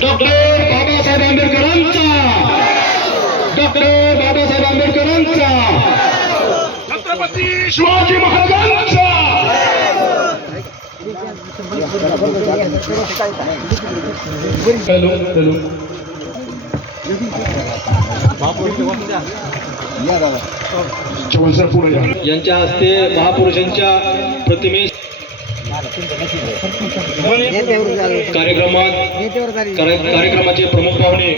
Doctor Babasaheb आंबेडकरांचा, doctor Babasaheb आंबेडकरांचा, छत्रपती शिवाजी महाराजांचा। यांच्या हस्ते महापुरुषांच्या प्रतिमेस कार्यक्रमाचे प्रमुख पाहुणे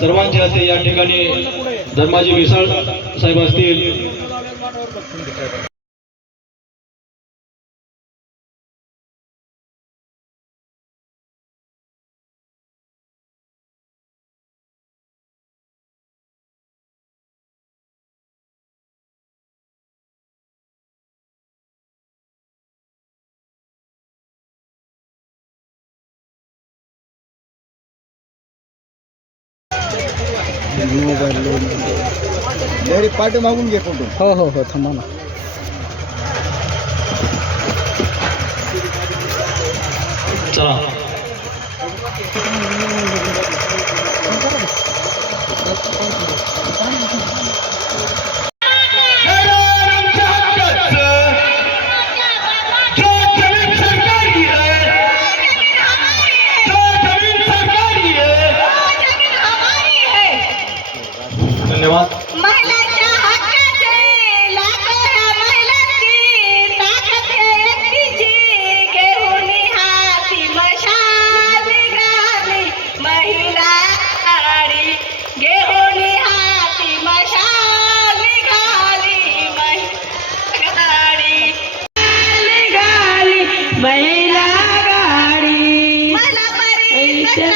सर्वांचे हस्ते या ठिकाणी धर्माजी विसाळ साहेब असतील, पाठ मागून घे फोटो। हो हो हो, थांबा ना। चला धन्यवाद। महिलांच्या हक्काचे लाखो ह्या महिलांची ताकद एकटीची घेऊन हाती मशाल निघाली महिला आघाडी, घेऊन हाती मशाल निघाली महिला आघाडी, निघाली महिला आघाडी। मला परिचय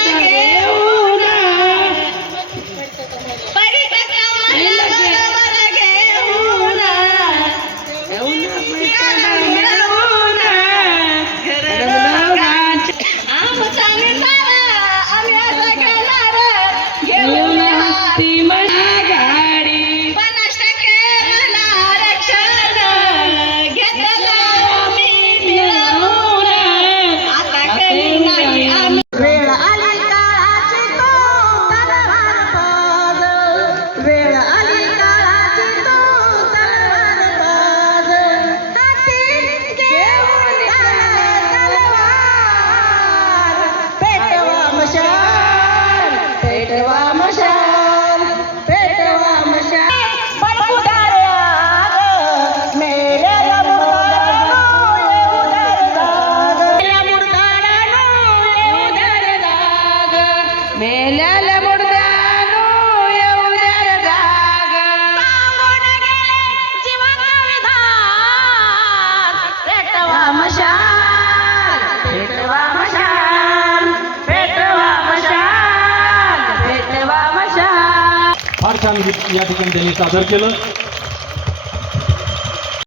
मेल्याला मुर्द्यानो येऊ दर जाग, सांगून गेले जीवन विधान, पेटवा मशाल, पेटवा मशाल, पेटवा मशाल, पेटवा मशाल। फार छान गीत या ठिकाणी त्यांनी सादर केलं।